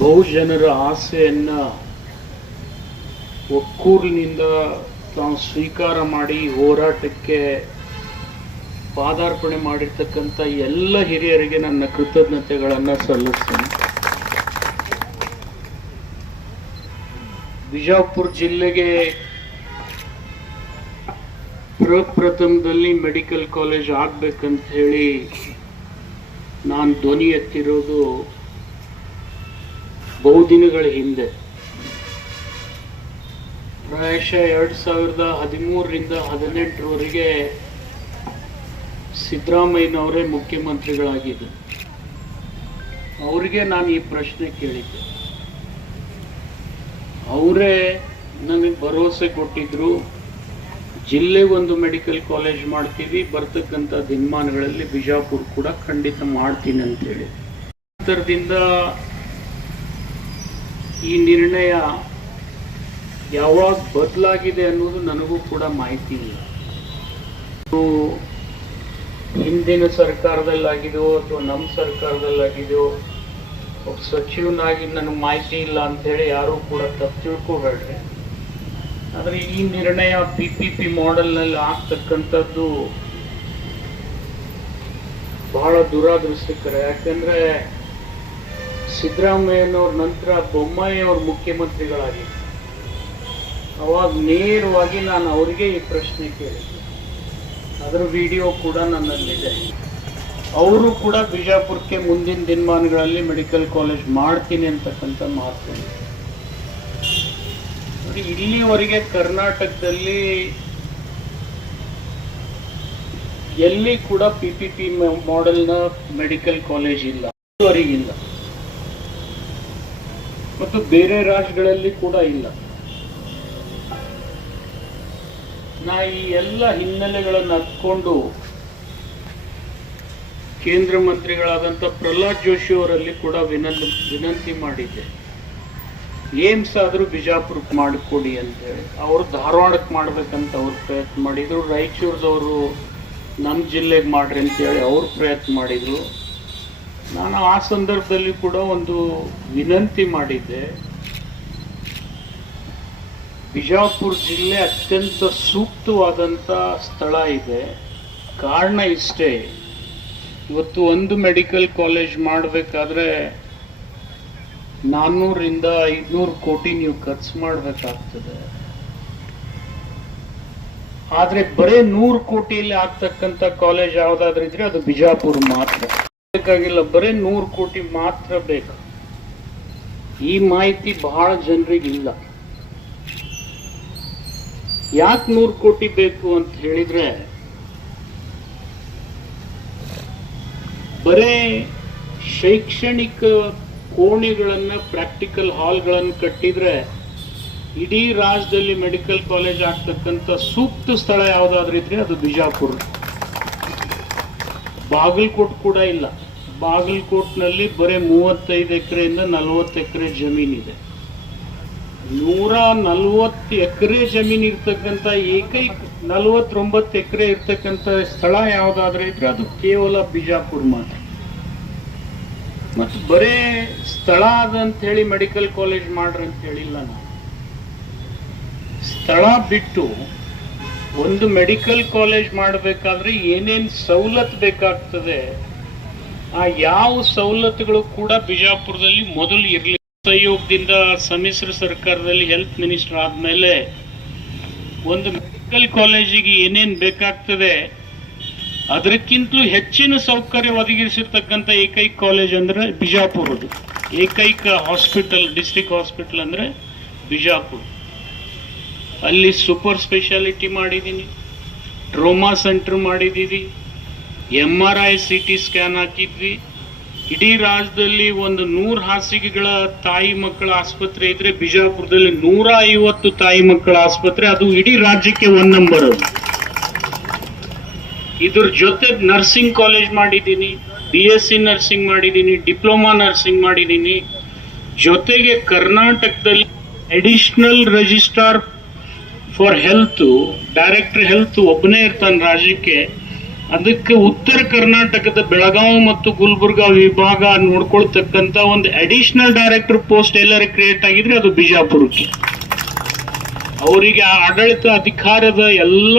ಬಹುಜನರ ಆಸೆಯನ್ನು ಒಕ್ಕೂರಿನಿಂದ ತಾವು ಸ್ವೀಕಾರ ಮಾಡಿ ಹೋರಾಟಕ್ಕೆ ಪಾದಾರ್ಪಣೆ ಮಾಡಿರ್ತಕ್ಕಂಥ ಎಲ್ಲ ಹಿರಿಯರಿಗೆ ನನ್ನ ಕೃತಜ್ಞತೆಗಳನ್ನು ಸಲ್ಲಿಸ್ತೇನೆ. ಬಿಜಾಪುರ ಜಿಲ್ಲೆಗೆ ಪ್ರಪ್ರಥಮದಲ್ಲಿ ಮೆಡಿಕಲ್ ಕಾಲೇಜ್ ಆಗ್ಬೇಕಂತ ಹೇಳಿ ನಾನು ಧ್ವನಿ ಎತ್ತಿರೋದು ಬಹುದಿನಗಳ ಹಿಂದೆ. ಪ್ರಾಯಶಃ ಎರಡು ಸಾವಿರದ ಹದಿಮೂರರಿಂದ ಹದಿನೆಂಟರವರೆಗೆ ಸಿದ್ದರಾಮಯ್ಯನವರೇ ಮುಖ್ಯಮಂತ್ರಿಗಳಾಗಿದ್ದರು ಅವರಿಗೆ ನಾನು ಈ ಪ್ರಶ್ನೆ ಕೇಳಿದ್ದೆ. ಅವರೇ ನನಗೆ ಭರವಸೆ ಕೊಟ್ಟಿದ್ರು, ಜಿಲ್ಲೆ ಒಂದು ಮೆಡಿಕಲ್ ಕಾಲೇಜ್ ಮಾಡ್ತೀವಿ, ಬರ್ತಕ್ಕಂಥ ದಿನಮಾನಗಳಲ್ಲಿ ಬಿಜಾಪುರ ಕೂಡ ಖಂಡಿತ ಮಾಡ್ತೀನಿ ಅಂತೇಳಿ ನಂತರದಿಂದ ಈ ನಿರ್ಣಯ ಯಾವಾಗ ಬದಲಾಗಿದೆ ಅನ್ನೋದು ನನಗೂ ಕೂಡ ಮಾಹಿತಿ ಇಲ್ಲ. ಹಿಂದಿನ ಸರ್ಕಾರದಲ್ಲಾಗಿದೆಯೋ ಅಥವಾ ನಮ್ಮ ಸರ್ಕಾರದಲ್ಲಾಗಿದೆಯೋ, ಒಬ್ಬ ಸಚಿವನಾಗಿ ನನಗೆ ಮಾಹಿತಿ ಇಲ್ಲ ಅಂತೇಳಿ ಯಾರೂ ಕೂಡ ತಪ್ಪು ತಿಳ್ಕೊಬೇಡ್ರಿ ಆದರೆ ಈ ನಿರ್ಣಯ ಪಿ ಪಿ ಪಿ ಮಾಡೆಲ್ನಲ್ಲಿ ಆಗ್ತಕ್ಕಂಥದ್ದು ಬಹಳ ದುರಾದೃಷ್ಟಕರ. ಯಾಕಂದ್ರೆ ಸಿದ್ದರಾಮಯ್ಯನವ್ರ ನಂತರ ಬೊಮ್ಮಾಯಿ ಅವರು ಮುಖ್ಯಮಂತ್ರಿಗಳಾಗಿದ್ದರು ಅವಾಗ ನೇರವಾಗಿ ನಾನು ಅವರಿಗೆ ಈ ಪ್ರಶ್ನೆ ಕೇಳಿದ್ದೆ. ಅದರ ವಿಡಿಯೋ ಕೂಡ ನನ್ನಲ್ಲಿದೆ. ಅವರು ಕೂಡ ಬಿಜಾಪುರಕ್ಕೆ ಮುಂದಿನ ದಿನಮಾನಗಳಲ್ಲಿ ಮೆಡಿಕಲ್ ಕಾಲೇಜ್ ಮಾಡ್ತೀನಿ ಅಂತಕ್ಕಂಥ ಮಾತು. ಇಲ್ಲಿವರೆಗೆ ಕರ್ನಾಟಕದಲ್ಲಿ ಎಲ್ಲಿ ಕೂಡ ಪಿ ಪಿ ಪಿ ಮಾಡೆಲ್ನ ಮೆಡಿಕಲ್ ಕಾಲೇಜ್ ಇಲ್ಲ. ಇದುವರೆಗಿಲ್ಲ. ಮತ್ತು ಬೇರೆ ರಾಜ್ಯಗಳಲ್ಲಿ ಕೂಡ ಇಲ್ಲ. ನಾ ಈ ಎಲ್ಲ ಹಿನ್ನೆಲೆಗಳನ್ನು ಹತ್ಕೊಂಡು ಕೇಂದ್ರ ಮಂತ್ರಿಗಳಾದಂಥ ಪ್ರಹ್ಲಾದ್ ಜೋಶಿ ಅವರಲ್ಲಿ ಕೂಡ ವಿನಂತಿ ವಿನಂತಿ ಮಾಡಿದ್ದೆ. ಏಮ್ಸ್ ಆದರೂ ಬಿಜಾಪುರಕ್ಕೆ ಮಾಡಿಕೊಡಿ ಅಂತೇಳಿ. ಅವರು ಧಾರವಾಡಕ್ಕೆ ಮಾಡ್ಬೇಕಂತ ಅವ್ರು ಪ್ರಯತ್ನ ಮಾಡಿದರು. ರಾಯಚೂರದವರು ನಮ್ಮ ಜಿಲ್ಲೆಗೆ ಮಾಡ್ರಿ ಅಂತೇಳಿ ಅವ್ರು ಪ್ರಯತ್ನ ಮಾಡಿದ್ರು. ನಾನು ಆ ಸಂದರ್ಭದಲ್ಲಿ ಕೂಡ ಒಂದು ವಿನಂತಿ ಮಾಡಿದ್ದೆ. ಬಿಜಾಪುರ ಜಿಲ್ಲೆ ಅತ್ಯಂತ ಸೂಕ್ತವಾದಂಥ ಸ್ಥಳ ಇದೆ. ಕಾರಣ ಇಷ್ಟೇ. ಇವತ್ತು ಒಂದು ಮೆಡಿಕಲ್ ಕಾಲೇಜ್ ಮಾಡಬೇಕಾದ್ರೆ ನಾನ್ನೂರಿಂದ ಐದುನೂರು ಕೋಟಿ ನೀವು ಖರ್ಚು ಮಾಡಬೇಕಾಗ್ತದೆ. ಆದರೆ ಬರೇ ನೂರು ಕೋಟಿಯಲ್ಲಿ ಆಗ್ತಕ್ಕಂಥ ಕಾಲೇಜ್ ಯಾವುದಾದ್ರೂ ಇದ್ರೆ ಅದು ಬಿಜಾಪುರ ಮಾತ್ರ. ಬೇಕಾಗಿಲ್ಲ, ಬರೇ ನೂರು ಕೋಟಿ ಮಾತ್ರ ಬೇಕು. ಈ ಮಾಹಿತಿ ಬಹಳ ಜನರಿಗಿಲ್ಲ. ಯಾಕೆ ನೂರು ಕೋಟಿ ಬೇಕು ಅಂತ ಹೇಳಿದ್ರೆ, ಬರೇ ಶೈಕ್ಷಣಿಕ ಕೋಣೆಗಳನ್ನು ಪ್ರಾಕ್ಟಿಕಲ್ ಹಾಲ್ಗಳನ್ನು ಕಟ್ಟಿದ್ರೆ, ಇಡೀ ರಾಜ್ಯದಲ್ಲಿ ಮೆಡಿಕಲ್ ಕಾಲೇಜ್ ಆಗ್ತಕ್ಕಂಥ ಸೂಕ್ತ ಸ್ಥಳ ಯಾವುದಾದ್ರೂ ಇದ್ರೆ ಅದು ಬಿಜಾಪುರ. ಬಾಗಲಕೋಟ್ ಕೂಡ ಇಲ್ಲ. ಬಾಗಲಕೋಟ್ನಲ್ಲಿ ಬರೀ ಮೂವತ್ತೈದು ಎಕರೆಯಿಂದ ನಲವತ್ತು ಎಕರೆ ಜಮೀನಿದೆ ನೂರ ನಲವತ್ತು ಎಕರೆ ಜಮೀನು ಇರ್ತಕ್ಕಂಥ ಏಕೈಕ ನಲವತ್ತೊಂಬತ್ತು ಎಕರೆ ಇರ್ತಕ್ಕಂಥ ಸ್ಥಳ ಯಾವುದಾದ್ರೆ ಇದ್ರೆ ಅದು ಕೇವಲ ಬಿಜಾಪುರ ಮಾತ್ರ. ಮತ್ತು ಬರೇ ಸ್ಥಳ ಅದಂತ ಹೇಳಿ ಮೆಡಿಕಲ್ ಕಾಲೇಜ್ ಮಾಡ್ರಿ ಅಂತ ಹೇಳಿಲ್ಲ ನಾನು. ಸ್ಥಳ ಬಿಟ್ಟು ಒಂದು ಮೆಡಿಕಲ್ ಕಾಲೇಜ್ ಮಾಡಬೇಕಾದ್ರೆ ಏನೇನು ಸವಲತ್ತು ಬೇಕಾಗ್ತದೆ, ಆ ಯಾವ ಸವಲತ್ತುಗಳು ಕೂಡ ಬಿಜಾಪುರದಲ್ಲಿ ಮೊದಲು ಇರಲಿ. ಸಹಯೋಗದಿಂದ ಸಮ್ಮಿಶ್ರ ಸರ್ಕಾರದಲ್ಲಿ ಹೆಲ್ತ್ ಮಿನಿಸ್ಟರ್ ಆದಮೇಲೆ ಒಂದು ಮೆಡಿಕಲ್ ಕಾಲೇಜಿಗೆ ಏನೇನು ಬೇಕಾಗ್ತದೆ, ಅದಕ್ಕಿಂತಲೂ ಹೆಚ್ಚಿನ ಸೌಕರ್ಯ ಒದಗಿಸಿರ್ತಕ್ಕಂಥ ಏಕೈಕ ಕಾಲೇಜ್ ಅಂದ್ರೆ ಬಿಜಾಪುರದು ಏಕೈಕ ಹಾಸ್ಪಿಟಲ್ ಡಿಸ್ಟ್ರಿಕ್ಟ್ ಹಾಸ್ಪಿಟಲ್ ಅಂದ್ರೆ ಬಿಜಾಪುರ. ಅಲ್ಲಿ ಸೂಪರ್ ಸ್ಪೆಷಾಲಿಟಿ ಮಾಡಿದ್ದೀನಿ. ಟ್ರೋಮಾ ಸೆಂಟ್ರ್ ಮಾಡಿದ್ದೀವಿ. M R I C T scan ಹಾಕಿದ್ವಿ. ಇಡೀ ರಾಜ್ಯದಲ್ಲಿ ಒಂದು ನೂರು ಹಾಸಿಗೆಗಳ ತಾಯಿ ಮಕ್ಕಳ ಆಸ್ಪತ್ರೆ ಇದ್ರೆ ಬಿಜಾಪುರದಲ್ಲಿ ನೂರ ಐವತ್ತು ತಾಯಿ ಮಕ್ಕಳ ಆಸ್ಪತ್ರೆ, ಅದು ಇಡೀ ರಾಜ್ಯಕ್ಕೆ ಒನ್ ನಂಬರ್ ಇದ್ರ ಜೊತೆ ನರ್ಸಿಂಗ್ ಕಾಲೇಜ್ ಮಾಡಿದ್ದೀನಿ ಬಿ ಎಸ್ ಸಿ ನರ್ಸಿಂಗ್ ಮಾಡಿದ್ದೀನಿ ಡಿಪ್ಲೊಮಾ ನರ್ಸಿಂಗ್ ಮಾಡಿದ್ದೀನಿ. ಜೊತೆಗೆ ಕರ್ನಾಟಕದಲ್ಲಿ additional registrar for health director health ಒಬ್ಬನೇ ಇರ್ತಾನೆ ರಾಜ್ಯಕ್ಕೆ. ಅದಕ್ಕೆ ಉತ್ತರ ಕರ್ನಾಟಕದ ಬೆಳಗಾವಿ ಮತ್ತು ಗುಲ್ಬರ್ಗಾ ವಿಭಾಗ ನೋಡ್ಕೊಳ್ತಕ್ಕಂತ ಒಂದು ಅಡಿಷನಲ್ ಡೈರೆಕ್ಟರ್ ಪೋಸ್ಟ್ ಎಲ್ಲರ ಕ್ರಿಯೇಟ್ ಆಗಿದ್ರೆ ಅದು ಬಿಜಾಪುರಕ್ಕೆ. ಅವರಿಗೆ ಆ ಆಡಳಿತ ಅಧಿಕಾರದ ಎಲ್ಲ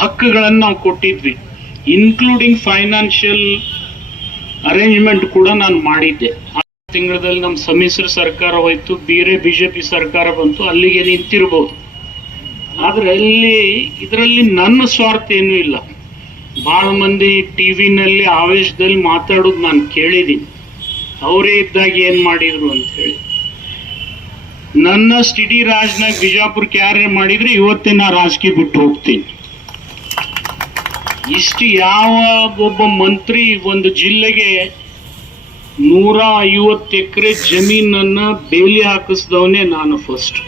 ಹಕ್ಕುಗಳನ್ನು ನಾವು ಕೊಟ್ಟಿದ್ವಿ ಇನ್ಕ್ಲೂಡಿಂಗ್ ಫೈನಾನ್ಷಿಯಲ್ ಅರೇಂಜ್ಮೆಂಟ್ ಕೂಡ ನಾನು ಮಾಡಿದ್ದೆ. ಆ ತಿಂಗಳಲ್ಲಿ ನಮ್ಮ ಸಮ್ಮಿಶ್ರ ಸರ್ಕಾರ ಹೋಯ್ತು, ಬೇರೆ ಬಿಜೆಪಿ ಸರ್ಕಾರ ಬಂತು, ಅಲ್ಲಿಗೆ ನಿಂತಿರ್ಬೋದು. ಆದ್ರೆ ಅಲ್ಲಿ ಇದರಲ್ಲಿ ನನ್ನ ಸ್ವಾರ್ಥ ಏನೂ ಇಲ್ಲ. ಭಾಳ ಮಂದಿ ಟಿವಿನಲ್ಲಿ ಆವೇಶದಲ್ಲಿ ಮಾತಾಡೋದು ನಾನು ಕೇಳಿದ್ದೀನಿ ಅವರೇ ಇದ್ದಾಗ ಏನು ಮಾಡಿದ್ರು ಅಂತ ಹೇಳಿ. ನನ್ನ ಸ್ಟಿಡಿ ರಾಜ್ನಾಗ ಬಿಜಾಪುರಕ್ಕೆ ಯಾರೇ ಮಾಡಿದ್ರೆ ಇವತ್ತೇ ನಾ ರಾಜಕೀಯ ಬಿಟ್ಟು ಹೋಗ್ತೀನಿ. ಇಷ್ಟು ಯಾವ ಒಬ್ಬ ಮಂತ್ರಿ ಒಂದು ಜಿಲ್ಲೆಗೆ ನೂರ ಐವತ್ತು ಎಕರೆ ಜಮೀನನ್ನ ಬೇಲಿ ಹಾಕಿಸ್ದವನೇ ನಾನು ಫಸ್ಟ್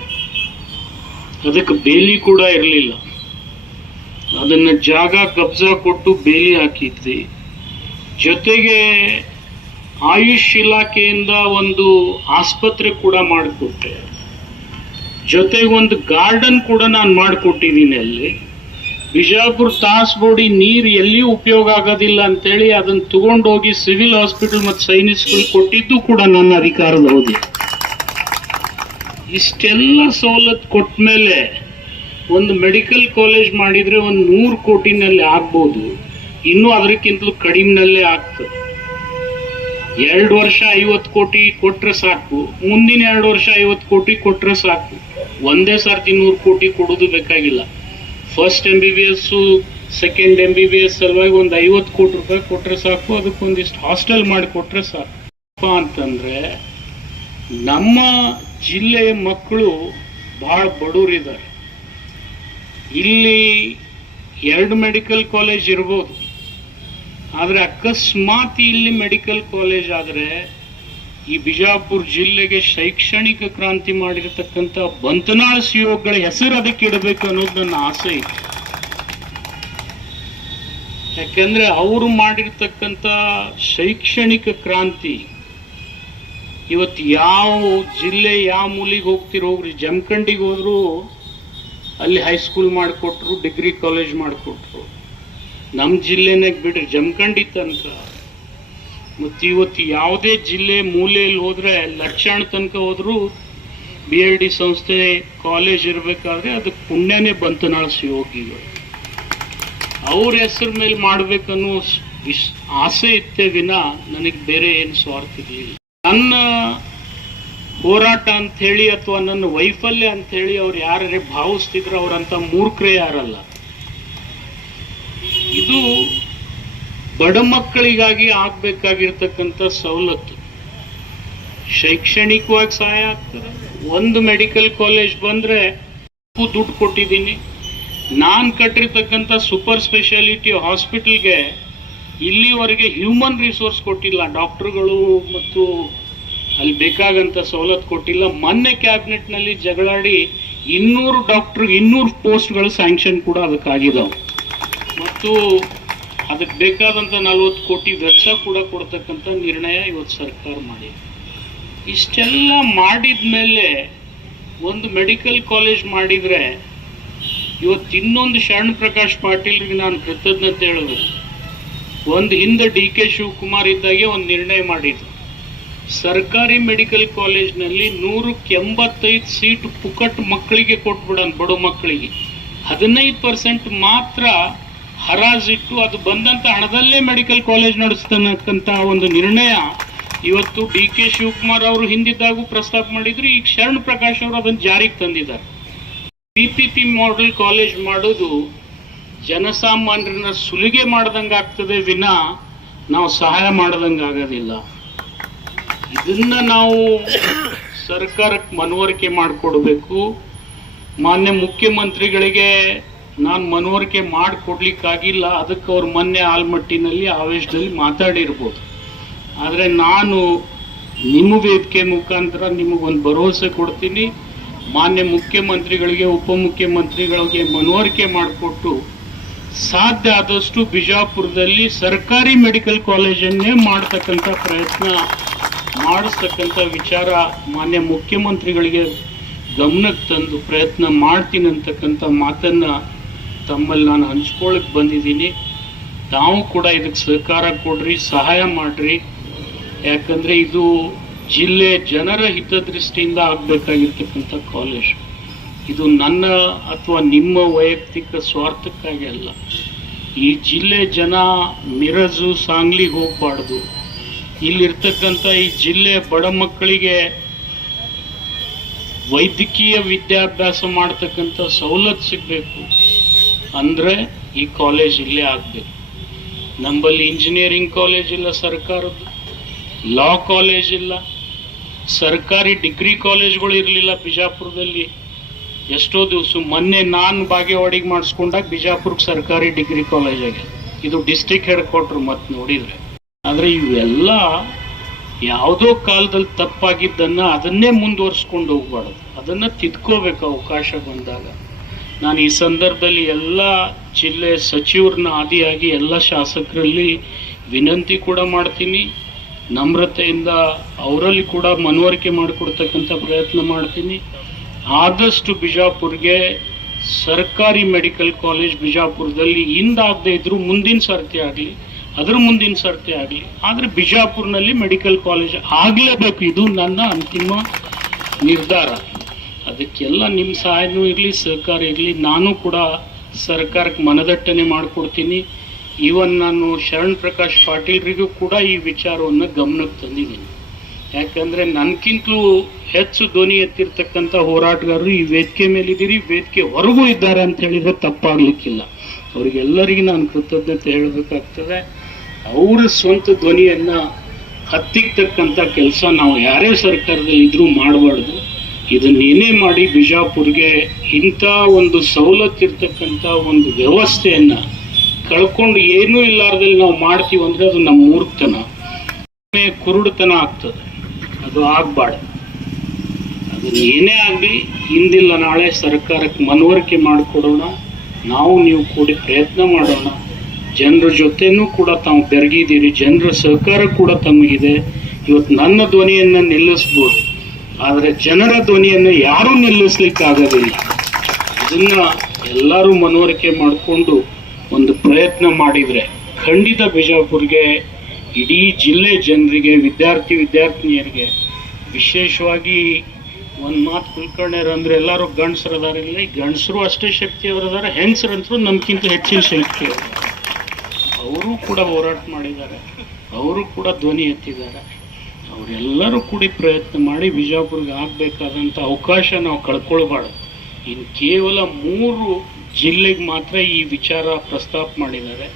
ಅದಕ್ಕೆ ಬೇಲಿ ಕೂಡ ಇರಲಿಲ್ಲ. ಅದನ್ನ ಜಾಗ ಕಬ್ಜಾ ಕೊಟ್ಟು ಬೇಲಿ ಹಾಕಿದ್ವಿ. ಜೊತೆಗೆ ಆಯುಷ್ ಇಲಾಖೆಯಿಂದ ಒಂದು ಆಸ್ಪತ್ರೆ ಕೂಡ ಮಾಡಿಕೊಟ್ಟೆ. ಜೊತೆಗೆ ಒಂದು ಗಾರ್ಡನ್ ಕೂಡ ನಾನು ಮಾಡಿಕೊಟ್ಟಿದ್ದೀನಿ ಅಲ್ಲಿ. ಬಿಜಾಪುರ ತಾಸ್ಬೋಡಿ ನೀರು ಎಲ್ಲಿ ಉಪಯೋಗ ಆಗೋದಿಲ್ಲ ಅಂತೇಳಿ ಅದನ್ನ ತಗೊಂಡೋಗಿ ಸಿವಿಲ್ ಹಾಸ್ಪಿಟಲ್ ಮತ್ತು ಸೈನಿಕ್ಸ್ಗಳು ಕೊಟ್ಟಿದ್ದು ಕೂಡ ನನ್ನ ಅಧಿಕಾರದ ಅವಧಿ ಇಷ್ಟೆಲ್ಲ ಸವಲತ್ತು ಕೊಟ್ಟ ಮೇಲೆ ಒಂದು ಮೆಡಿಕಲ್ ಕಾಲೇಜ್ ಮಾಡಿದರೆ ಒಂದು ನೂರು ಕೋಟಿನಲ್ಲಿ ಆಗ್ಬೋದು. ಇನ್ನೂ ಅದಕ್ಕಿಂತಲೂ ಕಡಿಮೆನಲ್ಲೇ ಆಗ್ತದೆ. ಎರಡು ವರ್ಷ ಐವತ್ತು ಕೋಟಿ ಕೊಟ್ಟರೆ ಸಾಕು. ಮುಂದಿನ ಎರಡು ವರ್ಷ ಐವತ್ತು ಕೋಟಿ ಕೊಟ್ಟರೆ ಸಾಕು. ಒಂದೇ ಸರ್ತಿ ನೂರು ಕೋಟಿ ಕೊಡೋದು ಬೇಕಾಗಿಲ್ಲ. First M B B S second M B B S ಸಲುವಾಗಿ ಒಂದು ಐವತ್ತು ಕೋಟಿ ರೂಪಾಯಿ ಕೊಟ್ಟರೆ ಸಾಕು. ಅದಕ್ಕೊಂದಿಷ್ಟು ಹಾಸ್ಟೆಲ್ ಮಾಡಿ ಕೊಟ್ಟರೆ ಸಾಕು. ಅಂತಂದ್ರೆ ನಮ್ಮ ಜಿಲ್ಲೆಯ ಮಕ್ಕಳು ಬಹಳ ಬಡವರಿದ್ದಾರೆ. ಇಲ್ಲಿ ಎರಡು ಮೆಡಿಕಲ್ ಕಾಲೇಜ್ ಇರ್ಬೋದು. ಆದರೆ ಅಕಸ್ಮಾತ್ ಇಲ್ಲಿ ಮೆಡಿಕಲ್ ಕಾಲೇಜ್ ಆದರೆ ಈ ಬಿಜಾಪುರ ಜಿಲ್ಲೆಗೆ ಶೈಕ್ಷಣಿಕ ಕ್ರಾಂತಿ ಮಾಡಿರತಕ್ಕಂಥ ಬಂತನಾಳ ಸಿಯೋಗಳ ಹೆಸರು ಅದಕ್ಕೆ ಇಡಬೇಕು ಅನ್ನೋದು ನನ್ನ ಆಸೆ ಇದೆ. ಯಾಕೆಂದರೆ ಅವರು ಮಾಡಿರ್ತಕ್ಕಂಥ ಶೈಕ್ಷಣಿಕ ಕ್ರಾಂತಿ ಇವತ್ತು ಯಾವ ಜಿಲ್ಲೆ, ಯಾವ ಮೂಲಿಗೆ ಹೋಗ್ತಿರೋ ಹೋಗ್ರಿ. ಜಮಖಂಡಿಗೆ ಹೋದ್ರು ಅಲ್ಲಿ ಹೈಸ್ಕೂಲ್ ಮಾಡಿಕೊಟ್ರು ಡಿಗ್ರಿ ಕಾಲೇಜ್ ಮಾಡಿಕೊಟ್ರು. ನಮ್ಮ ಜಿಲ್ಲೆನಾಗ ಬಿಡ್ರಿ. ಜಮಖಂಡಿ ತನಕ. ಮತ್ತು ಇವತ್ತು ಯಾವುದೇ ಜಿಲ್ಲೆ ಮೂಲೆಯಲ್ಲಿ ಹೋದರೆ, ಲಕ್ಷಣ ತನಕ ಹೋದರೂ ಬಿ ಎಲ್ ಡಿ ಸಂಸ್ಥೆ ಕಾಲೇಜ್ ಇರಬೇಕಾದ್ರೆ ಅದು ಪುಣ್ಯನೇ ಬಂತು ನಾಳೆ ಯೋಗಿಗಳು ಅವ್ರ ಹೆಸರು ಮೇಲೆ ಮಾಡಬೇಕನ್ನೋ ಆಸೆ ಇತ್ತೇ ವಿನ ನನಗೆ ಬೇರೆ ಏನು ಸ್ವಾರ್ಥ ಇರಲಿಲ್ಲ. ನನ್ನ ಹೋರಾಟ ಅಂತ ಹೇಳಿ ಅಥವಾ ನನ್ನ ವೈಫಲ್ಯ ಅಂತ ಹೇಳಿ ಅವ್ರು ಯಾರೇ ಭಾವಿಸ್ತಿದ್ರು ಅವರಂತ ಮೂರ್ಖರೇ ಯಾರಲ್ಲ. ಇದು ಬಡ ಮಕ್ಕಳಿಗಾಗಿ ಆಗ್ಬೇಕಾಗಿರ್ತಕ್ಕಂಥ ಸವಲತ್ತು. ಶೈಕ್ಷಣಿಕವಾಗಿ ಸಹಾಯ ಆಗ್ತದೆ. ಒಂದು ಮೆಡಿಕಲ್ ಕಾಲೇಜ್ ಬಂದ್ರೆ ದುಡ್ಡು ಕೊಟ್ಟಿದ್ದೀನಿ. ನಾನು ಕಟ್ಟಿರ್ತಕ್ಕಂಥ ಸೂಪರ್ ಸ್ಪೆಷಾಲಿಟಿ ಹಾಸ್ಪಿಟಲ್ಗೆ ಇಲ್ಲಿವರೆಗೆ ಹ್ಯೂಮನ್ ರಿಸೋರ್ಸ್ ಕೊಟ್ಟಿಲ್ಲ, ಡಾಕ್ಟರ್ಗಳು ಮತ್ತು ಅಲ್ಲಿ ಬೇಕಾಗಂಥ ಸವಲತ್ತು ಕೊಟ್ಟಿಲ್ಲ. ಮೊನ್ನೆ ಕ್ಯಾಬಿನೆಟ್ನಲ್ಲಿ ಜಗಳಾಡಿ ಇನ್ನೂರು ಡಾಕ್ಟರ್ ಇನ್ನೂರು ಪೋಸ್ಟ್ಗಳು ಸ್ಯಾಂಕ್ಷನ್ ಕೂಡ ಅದಕ್ಕಾಗಿದ್ದಾವೆ ಮತ್ತು ಅದಕ್ಕೆ ಬೇಕಾದಂಥ ನಲ್ವತ್ತು ಕೋಟಿ ವೆಚ್ಚ ಕೂಡ ಕೊಡ್ತಕ್ಕಂಥ ನಿರ್ಣಯ ಇವತ್ತು ಸರ್ಕಾರ ಮಾಡಿದೆ. ಇಷ್ಟೆಲ್ಲ ಮಾಡಿದ ಮೇಲೆ ಒಂದು ಮೆಡಿಕಲ್ ಕಾಲೇಜ್ ಮಾಡಿದರೆ ಇವತ್ತು ಇನ್ನೊಂದು ಶರಣ್ ಪ್ರಕಾಶ್ ಪಾಟೀಲ್ಗೆ ನಾನು ಕೃತಜ್ಞತೆ ಹೇಳಬೇಕು. ಒಂದು ಹಿಂದೆ ಡಿ ಕೆ ಶಿವಕುಮಾರ್ ಇದ್ದಾಗೆ ಒಂದು ನಿರ್ಣಯ ಮಾಡಿದ್ರು. ಸರ್ಕಾರಿ ಮೆಡಿಕಲ್ ಕಾಲೇಜ್ನಲ್ಲಿ ನೂರಕ್ಕೆ ಎಂಬತ್ತೈದು ಸೀಟ್ ಪುಕಟ್ ಮಕ್ಕಳಿಗೆ ಕೊಟ್ಬಿಡೋಣ ಬಡ ಮಕ್ಕಳಿಗೆ. ಹದಿನೈದು ಪರ್ಸೆಂಟ್ ಮಾತ್ರ ಹರಾಜಿಟ್ಟು ಅದು ಬಂದಂಥ ಹಣದಲ್ಲೇ ಮೆಡಿಕಲ್ ಕಾಲೇಜ್ ನಡೆಸ್ತಕ್ಕಂಥ ಒಂದು ನಿರ್ಣಯ ಇವತ್ತು ಡಿ ಕೆ ಶಿವಕುಮಾರ್ ಅವರು ಹಿಂದಿದ್ದಾಗೂ ಪ್ರಸ್ತಾಪ ಮಾಡಿದ್ರು. ಈಗ ಶರಣ್ ಪ್ರಕಾಶ್ ಅವರು ಅದನ್ನು ಜಾರಿಗೆ ತಂದಿದ್ದಾರೆ. P P P model college ಮಾಡೋದು ಜನಸಾಮಾನ್ಯರನ್ನ ಸುಲಿಗೆ ಮಾಡ್ದಂಗೆ ಆಗ್ತದೆ ವಿನ ನಾವು ಸಹಾಯ ಮಾಡ್ದಂಗೆ ಆಗೋದಿಲ್ಲ. ಇದನ್ನ ನಾವು ಸರ್ಕಾರಕ್ಕೆ ಮನವರಿಕೆ ಮಾಡಿಕೊಡ್ಬೇಕು. ಮಾನ್ಯ ಮುಖ್ಯಮಂತ್ರಿಗಳಿಗೆ ನಾನು ಮನವರಿಕೆ ಮಾಡಿಕೊಡ್ಲಿಕ್ಕಾಗಿಲ್ಲ. ಅದಕ್ಕೆ ಅವ್ರು ಮೊನ್ನೆ ಆಲ್ಮಟ್ಟಿನಲ್ಲಿ ಆವೇಶದಲ್ಲಿ ಮಾತಾಡಿರ್ಬೋದು. ಆದರೆ ನಾನು ನಿಮ್ಮ ವೇದಿಕೆ ಮುಖಾಂತರ ನಿಮಗೊಂದು ಭರವಸೆ ಕೊಡ್ತೀನಿ. ಮಾನ್ಯ ಮುಖ್ಯಮಂತ್ರಿಗಳಿಗೆ, ಉಪಮುಖ್ಯಮಂತ್ರಿಗಳಿಗೆ ಮನವರಿಕೆ ಮಾಡಿಕೊಟ್ಟು ಸಾಧ್ಯ ಆದಷ್ಟು ಬಿಜಾಪುರದಲ್ಲಿ ಸರ್ಕಾರಿ ಮೆಡಿಕಲ್ ಕಾಲೇಜನ್ನೇ ಮಾಡ್ತಕ್ಕಂಥ ಪ್ರಯತ್ನ, ಮಾಡಿಸ್ತಕ್ಕಂಥ ವಿಚಾರ ಮಾನ್ಯ ಮುಖ್ಯಮಂತ್ರಿಗಳಿಗೆ ಗಮನಕ್ಕೆ ತಂದು ಪ್ರಯತ್ನ ಮಾಡ್ತೀನಿ ಅಂತಕ್ಕಂಥ ಮಾತನ್ನ ತಮ್ಮಲ್ಲಿ ನಾನು ಹಂಚ್ಕೊಳ್ಳಕ್ಕೆ ಬಂದಿದ್ದೀನಿ. ತಾವು ಕೂಡ ಇದಕ್ಕೆ ಸಹಕಾರ ಕೊಡ್ರಿ, ಸಹಾಯ ಮಾಡ್ರಿ. ಯಾಕಂದ್ರೆ ಇದು ಜಿಲ್ಲೆ ಜನರ ಹಿತದೃಷ್ಟಿಯಿಂದ ಆಗಬೇಕಾಗಿರ್ತಕ್ಕಂಥ ಕಾಲೇಜ್. ಇದು ನನ್ನ ಅಥವಾ ನಿಮ್ಮ ವೈಯಕ್ತಿಕ ಸ್ವಾರ್ಥಕ್ಕಾಗಿ ಅಲ್ಲ. ಈ ಜಿಲ್ಲೆ ಜನ ಮಿರಜು ಸಾಂಗ್ಲಿಗೆ ಹೋಗ್ಬಾರ್ದು. ಇಲ್ಲಿರ್ತಕ್ಕಂಥ ಈ ಜಿಲ್ಲೆ ಬಡ ಮಕ್ಕಳಿಗೆ ವೈದ್ಯಕೀಯ ವಿದ್ಯಾಭ್ಯಾಸ ಮಾಡ್ತಕ್ಕಂಥ ಸವಲತ್ತು ಸಿಗಬೇಕು ಅಂದರೆ ಈ ಕಾಲೇಜ್ ಇಲ್ಲೇ ಆಗಬೇಕು. ನಮ್ಮಲ್ಲಿ ಇಂಜಿನಿಯರಿಂಗ್ ಕಾಲೇಜ್ ಇಲ್ಲ, ಸರ್ಕಾರದ್ದು. ಲಾ ಕಾಲೇಜ್ ಇಲ್ಲ, ಸರ್ಕಾರಿ ಡಿಗ್ರಿ ಕಾಲೇಜ್ಗಳು ಇರಲಿಲ್ಲ ಬಿಜಾಪುರದಲ್ಲಿ. ಎಷ್ಟೋ ದಿವಸ ಮೊನ್ನೆ ನಾನು ಬಾಗೇವಾಡಿಗೆ ಮಾಡಿಸ್ಕೊಂಡಾಗ ಬಿಜಾಪುರಕ್ಕೆ ಸರ್ಕಾರಿ ಡಿಗ್ರಿ ಕಾಲೇಜ್ ಆಗಿದೆ ಇದು ಡಿಸ್ಟಿಕ್ ಹೆಡ್ ಕ್ವಾರ್ಟರ್ ಮತ್ತೆ ನೋಡಿದರೆ. ಆದರೆ ಇವೆಲ್ಲ ಯಾವುದೋ ಕಾಲದಲ್ಲಿ ತಪ್ಪಾಗಿದ್ದನ್ನು ಅದನ್ನೇ ಮುಂದುವರ್ಸ್ಕೊಂಡು ಹೋಗ್ಬಾರ್ದು. ಅದನ್ನು ತಿದ್ಕೋಬೇಕು ಅವಕಾಶ ಬಂದಾಗ. ನಾನು ಈ ಸಂದರ್ಭದಲ್ಲಿ ಎಲ್ಲ ಜಿಲ್ಲೆ ಸಚಿವರನ್ನ ಆದಿಯಾಗಿ ಎಲ್ಲ ಶಾಸಕರಲ್ಲಿ ವಿನಂತಿ ಕೂಡ ಮಾಡ್ತೀನಿ. ನಮ್ರತೆಯಿಂದ ಅವರಲ್ಲಿ ಕೂಡ ಮನವರಿಕೆ ಮಾಡಿಕೊಡ್ತಕ್ಕಂಥ ಪ್ರಯತ್ನ ಮಾಡ್ತೀನಿ. ಆದಷ್ಟು ಬಿಜಾಪುರ್ಗೆ ಸರ್ಕಾರಿ ಮೆಡಿಕಲ್ ಕಾಲೇಜ್ ಬಿಜಾಪುರದಲ್ಲಿ ಹಿಂದಾಗದೇ ಇದ್ದರೂ ಮುಂದಿನ ಸರ್ತಿ ಆಗಲಿ, ಅದ್ರ ಮುಂದಿನ ಸರ್ತಿ ಆಗಲಿ, ಆದರೆ ಬಿಜಾಪುರ್ನಲ್ಲಿ ಮೆಡಿಕಲ್ ಕಾಲೇಜ್ ಆಗಲೇಬೇಕು. ಇದು ನನ್ನ ಅಂತಿಮ ನಿರ್ಧಾರ. ಅದಕ್ಕೆಲ್ಲ ನಿಮ್ಮ ಸಹಾಯನೂ ಇರಲಿ, ಸಹಕಾರ ಇರಲಿ. ನಾನು ಕೂಡ ಸರ್ಕಾರಕ್ಕೆ ಮನದಟ್ಟಣೆ ಮಾಡಿಕೊಡ್ತೀನಿ. ಈವನ್ ನಾನು ಶರಣ್ ಪ್ರಕಾಶ್ ಪಾಟೀಲ್ರಿಗೂ ಕೂಡ ಈ ವಿಚಾರವನ್ನು ಗಮನಕ್ಕೆ ತಂದಿದ್ದೀನಿ. ಯಾಕಂದರೆ ನನಗಿಂತಲೂ ಹೆಚ್ಚು ಧ್ವನಿ ಎತ್ತಿರ್ತಕ್ಕಂಥ ಹೋರಾಟಗಾರರು ಈ ವೇದಿಕೆ ಮೇಲಿದ್ದೀರಿ, ವೇದಿಕೆ ಹೊರಗೂ ಇದ್ದಾರೆ ಅಂತ ಹೇಳಿದರೆ ತಪ್ಪಾಗಲಿಕ್ಕಿಲ್ಲ. ಅವರಿಗೆಲ್ಲರಿಗೂ ನಾನು ಕೃತಜ್ಞತೆ ಹೇಳಬೇಕಾಗ್ತದೆ. ಅವರ ಸ್ವಂತ ಧ್ವನಿಯನ್ನ ಹತ್ತಿಕ್ಕತಕ್ಕಂಥ ಕೆಲಸ ನಾವು ಯಾರೇ ಸರ್ಕಾರದಲ್ಲಿ ಇದ್ರೂ ಮಾಡಬಾರ್ದು. ಇದನ್ನೇನೇ ಮಾಡಿ ಬಿಜಾಪುರ್ಗೆ ಇಂಥ ಒಂದು ಸವಲತ್ತಿರ್ತಕ್ಕಂಥ ಒಂದು ವ್ಯವಸ್ಥೆಯನ್ನು ಕಳ್ಕೊಂಡು ಏನೂ ಇಲ್ಲಾರ್ದಲ್ಲಿ ನಾವು ಮಾಡ್ತೀವಿ ಅದು ನಮ್ಮ ಮೂರ್ಖತನ ಕುರುಡುತನ ಆಗ್ತದೆ. ಅದು ಆಗಬಾರ್ದು. ಅದನ್ನ ಏನೇ ಆಗಲಿ, ಹಿಂದಿಲ್ಲ, ನಾಳೆ ಸರ್ಕಾರಕ್ಕೆ ಮನವರಿಕೆ ಮಾಡಿಕೊಡೋಣ. ನಾವು, ನೀವು ಕೂಡಿ ಪ್ರಯತ್ನ ಮಾಡೋಣ. ಜನರ ಜೊತೆನೂ ಕೂಡ ತಾವು ಬೆರಗಿದ್ದೀರಿ. ಜನರ ಸಹಕಾರ ಕೂಡ ತಮಗಿದೆ. ಇವತ್ತು ನನ್ನ ಧ್ವನಿಯನ್ನು ನಿಲ್ಲಿಸ್ಬೋದು. ಆದರೆ ಜನರ ಧ್ವನಿಯನ್ನು ಯಾರೂ ನಿಲ್ಲಿಸ್ಲಿಕ್ಕಾಗೋದಿಲ್ಲ. ಇದನ್ನು ಎಲ್ಲರೂ ಮನವರಿಕೆ ಮಾಡಿಕೊಂಡು ಒಂದು ಪ್ರಯತ್ನ ಮಾಡಿದರೆ ಖಂಡಿತ ಬಿಜಾಪುರ್ಗೆ ಇಡೀ ಜಿಲ್ಲೆ ಜನರಿಗೆ, ವಿದ್ಯಾರ್ಥಿ ವಿದ್ಯಾರ್ಥಿನಿಯರಿಗೆ ವಿಶೇಷವಾಗಿ ಒಂದು ಮಾತು ಕುಲ್ಕರ್ಣಿಯರು ಅಂದರೆ ಎಲ್ಲರೂ ಗಂಡಸರು ಅದಾರಿಲ್ಲ ಈ ಗಂಡಸರು ಅಷ್ಟೇ ಶಕ್ತಿಯವರು ಅದಾರೆ ಹೆಂಗಸರಂತರೂ ನಮ್ಗಿಂತ ಹೆಚ್ಚಿನ ಶಕ್ತಿ ಅವರು. ಕೂಡ ಹೋರಾಟ ಮಾಡಿದ್ದಾರೆ, ಅವರು ಕೂಡ ಧ್ವನಿ ಎತ್ತಿದ್ದಾರೆ. ಅವರೆಲ್ಲರೂ ಕೂಡಿ ಪ್ರಯತ್ನ ಮಾಡಿ ಬಿಜಾಪುರ್ಗೆ ಆಗಬೇಕಾದಂಥ ಅವಕಾಶ ನಾವು ಕಳ್ಕೊಳ್ಬಾರ್ದು. ಇನ್ನು ಕೇವಲ ಮೂರು ಜಿಲ್ಲೆಗೆ ಮಾತ್ರ ಈ ವಿಚಾರ ಪ್ರಸ್ತಾಪ ಮಾಡಿದ್ದಾರೆ.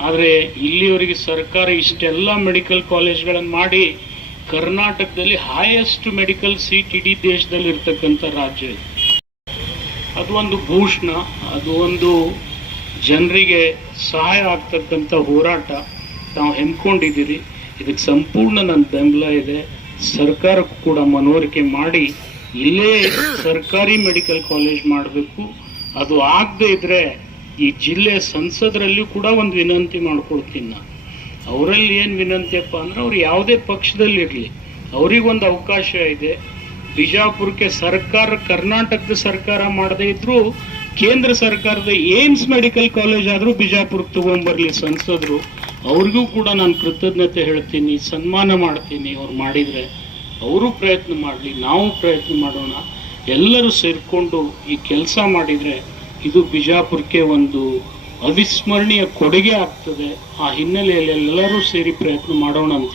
ಆದರೆ ಇಲ್ಲಿವರೆಗೆ ಸರ್ಕಾರ ಇಷ್ಟೆಲ್ಲ ಮೆಡಿಕಲ್ ಕಾಲೇಜ್ಗಳನ್ನು ಮಾಡಿ ಕರ್ನಾಟಕದಲ್ಲಿ ಹೈಯೆಸ್ಟ್ ಮೆಡಿಕಲ್ ಸೀಟ್ ಇಡೀ ದೇಶದಲ್ಲಿ ಇರ್ತಕ್ಕಂಥ ರಾಜ್ಯ ಅದು ಒಂದು ಭೂಷಣ, ಅದು ಒಂದು ಜನರಿಗೆ ಸಹಾಯ ಆಗ್ತಕ್ಕಂಥ ಹೋರಾಟ ನಾವು ಹೆಮ್ಕೊಂಡಿದ್ದೀರಿ ಇದಕ್ಕೆ ಸಂಪೂರ್ಣ ನನ್ನ ಬೆಂಬಲ ಇದೆ. ಸರ್ಕಾರಕ್ಕೂ ಕೂಡ ಮನವರಿಕೆ ಮಾಡಿ ಇಲ್ಲೇ ಸರ್ಕಾರಿ ಮೆಡಿಕಲ್ ಕಾಲೇಜ್ ಮಾಡಬೇಕು. ಅದು ಆಗದೆ ಇದ್ರೆ ಈ ಜಿಲ್ಲೆ ಸಂಸದರಲ್ಲಿಯೂ ಕೂಡ ಒಂದು ವಿನಂತಿ ಮಾಡ್ಕೊಳ್ತೀನಿ ನಾನು. ಅವರಲ್ಲಿ ಏನು ವಿನಂತಿಯಪ್ಪ ಅಂದ್ರೆ ಅವ್ರು ಯಾವುದೇ ಪಕ್ಷದಲ್ಲಿರಲಿ, ಅವರಿಗೊಂದು ಅವಕಾಶ ಇದೆ. ಬಿಜಾಪುರಕ್ಕೆ ಸರ್ಕಾರ, ಕರ್ನಾಟಕದ ಸರ್ಕಾರ ಮಾಡದೇ ಇದ್ದರೂ ಕೇಂದ್ರ ಸರ್ಕಾರದ ಏಮ್ಸ್ ಮೆಡಿಕಲ್ ಕಾಲೇಜ್ ಆದರೂ ಬಿಜಾಪುರಕ್ಕೆ ತಗೊಂಬರ್ಲಿ ಸಂಸದರು. ಅವ್ರಿಗೂ ಕೂಡ ನಾನು ಕೃತಜ್ಞತೆ ಹೇಳ್ತೀನಿ, ಸನ್ಮಾನ ಮಾಡ್ತೀನಿ ಅವ್ರು ಮಾಡಿದರೆ. ಅವರು ಪ್ರಯತ್ನ ಮಾಡಲಿ, ನಾವು ಪ್ರಯತ್ನ ಮಾಡೋಣ. ಎಲ್ಲರೂ ಸೇರಿಕೊಂಡು ಈ ಕೆಲಸ ಮಾಡಿದರೆ ಇದು ಬಿಜಾಪುರಕ್ಕೆ ಒಂದು ಅವಿಸ್ಮರಣೀಯ ಕೊಡುಗೆ ಆಗ್ತದೆ ಆ ಹಿನ್ನೆಲೆಯಲ್ಲಿ ಎಲ್ಲರೂ ಸೇರಿ ಪ್ರಯತ್ನ ಮಾಡೋಣ ಅಂತ